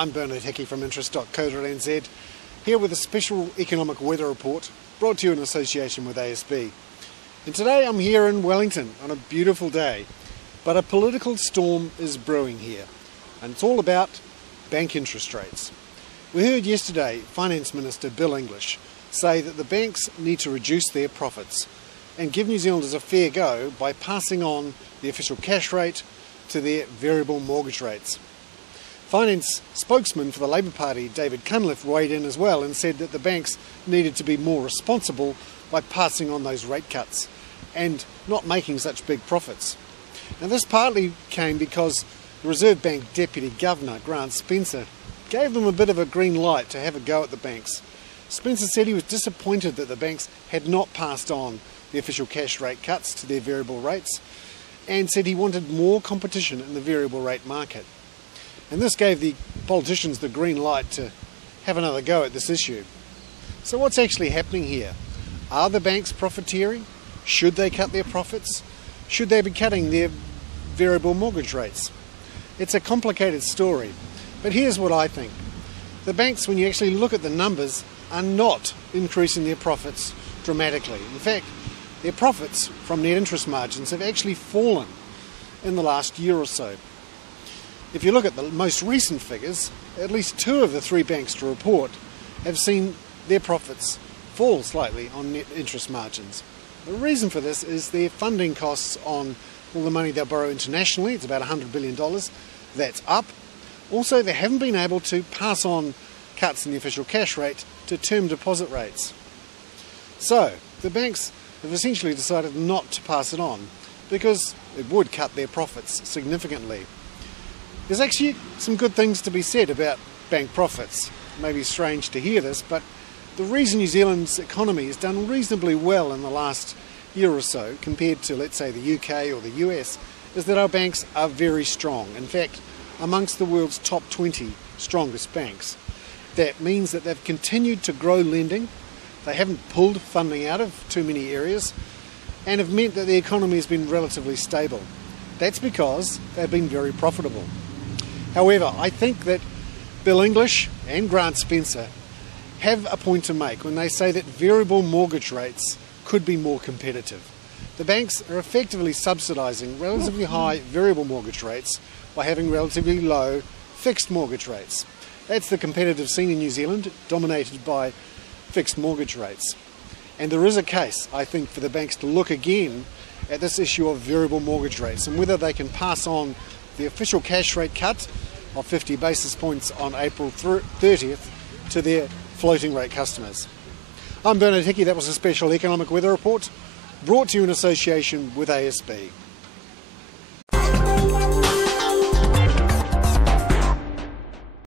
I'm Bernard Hickey from interest.co.nz, here with a special economic weather report brought to you in association with ASB. And today I'm here in Wellington on a beautiful day, but a political storm is brewing here, and it's all about bank interest rates. We heard yesterday Finance Minister Bill English say that the banks need to reduce their profits and give New Zealanders a fair go by passing on the official cash rate to their variable mortgage rates. Finance spokesman for the Labour Party, David Cunliffe, weighed in as well and said that the banks needed to be more responsible by passing on those rate cuts and not making such big profits. Now this partly came because the Reserve Bank Deputy Governor, Grant Spencer, gave them a bit of a green light to have a go at the banks. Spencer said he was disappointed that the banks had not passed on the official cash rate cuts to their variable rates, and said he wanted more competition in the variable rate market. And this gave the politicians the green light to have another go at this issue. So what's actually happening here? Are the banks profiteering? Should they cut their profits? Should they be cutting their variable mortgage rates? It's a complicated story, but here's what I think. The banks, when you actually look at the numbers, are not increasing their profits dramatically. In fact, their profits from net interest margins have actually fallen in the last year or so. If you look at the most recent figures, at least two of the three banks to report have seen their profits fall slightly on net interest margins. The reason for this is their funding costs on all the money they borrow internationally. It's about $100 billion. That's up. Also, they haven't been able to pass on cuts in the official cash rate to term deposit rates. So, the banks have essentially decided not to pass it on because it would cut their profits significantly. There's actually some good things to be said about bank profits. It may be strange to hear this, but the reason New Zealand's economy has done reasonably well in the last year or so compared to, let's say, the UK or the US is that our banks are very strong. In fact, amongst the world's top 20 strongest banks. That means that they've continued to grow lending, they haven't pulled funding out of too many areas, and have meant that the economy has been relatively stable. That's because they've been very profitable. However, I think that Bill English and Grant Spencer have a point to make when they say that variable mortgage rates could be more competitive. The banks are effectively subsidising relatively high variable mortgage rates by having relatively low fixed mortgage rates. That's the competitive scene in New Zealand, dominated by fixed mortgage rates. And there is a case, I think, for the banks to look again at this issue of variable mortgage rates and whether they can pass on the official cash rate cut of 50 basis points on April 30th to their floating rate customers. I'm Bernard Hickey. That was a special economic weather report brought to you in association with ASB.